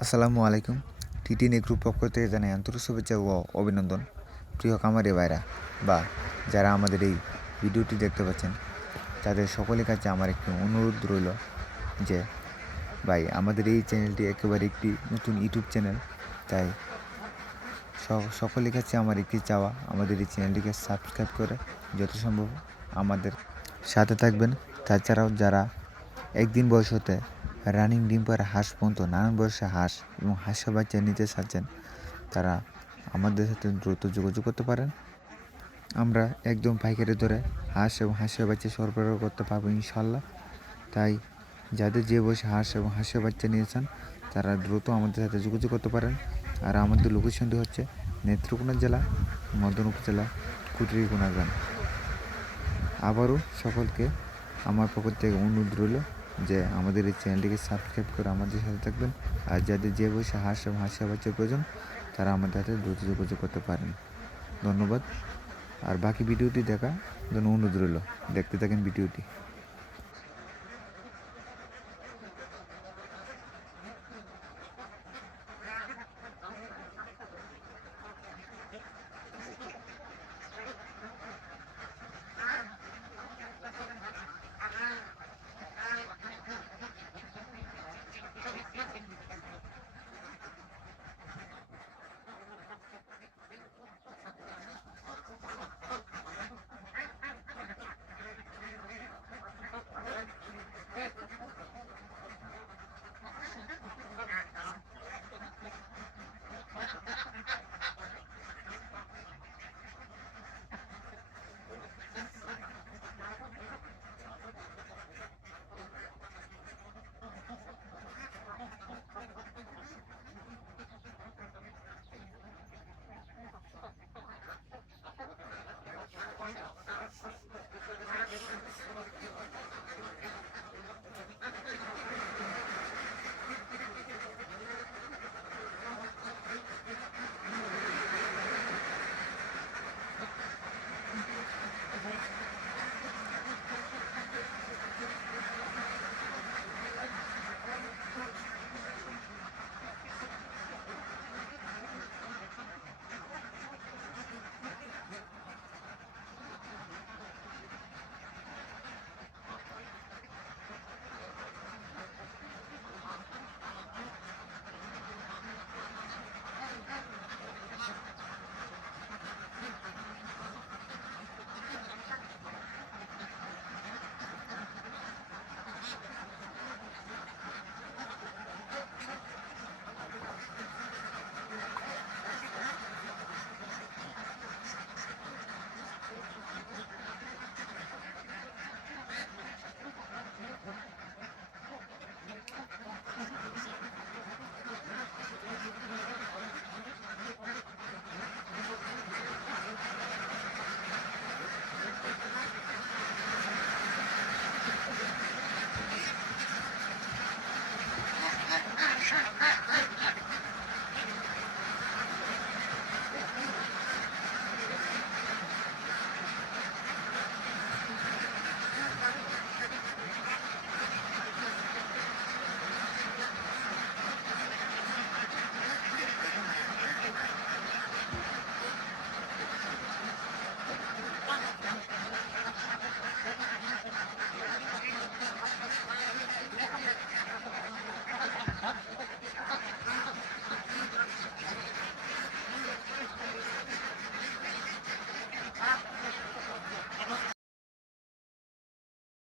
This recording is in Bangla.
আসসালামু আলাইকুম। টিটি নেগ্রুপ পক্ষ থেকে জানাই আন্তরিক শুভেচ্ছা ও অভিনন্দন। প্রিয় কামারি ভাইরা বা যারা আমাদের এই ভিডিওটি দেখতে পাচ্ছেন, তাদের সকলের কাছে আমার একটি অনুরোধ রইল যে, ভাই, আমাদের এই চ্যানেলটি একেবারে একটি নতুন ইউটিউব চ্যানেল, তাই সকলের কাছে আমার একটি চাওয়া, আমাদের এই চ্যানেলটিকে সাবস্ক্রাইব করে যত সম্ভব আমাদের সাথে থাকবেন। তাছাড়াও যারা একদিন বয়স হতে রানিং ডিম হাঁস পর্যন্ত নানান বয়সে হাঁস এবং হাঁসের বাচ্চা নিতে চাচ্ছেন। তারা আমাদের সাথে দ্রুত যোগাযোগ করতে পারেন। আমরা একদম পাইকারি ধরে হাঁস এবং হাঁসের বাচ্চা সরবরাহ করতে পারব ইনশাল্লাহ তাই যাদের যে বয়সে হাঁস এবং হাঁসের বাচ্চা নিয়েছেন, তারা দ্রুত আমাদের সাথে যোগাযোগ করতে পারেন। আর আমাদের লোকেশনটি হচ্ছে নেত্রকোনা জেলা মদন উপজেলা কুটরিকোনা গ্রাম। আবারও সকলকে আমার পক্ষ থেকে অনুরোধ রইল যে আমাদের এই চ্যানেলটিকে সাবস্ক্রাইব করে আমাদের সাথে থাকবেন। আর যাদের যে বসে হাসা হাসা বাচ্চার প্রয়োজন, তারা আমাদের সাথে দ্রুত যোগাযোগ করতে পারেন। ধন্যবাদ। আর বাকি ভিডিওটি দেখা জন্য অনুরোধ রইল। দেখতে থাকেন ভিডিওটি।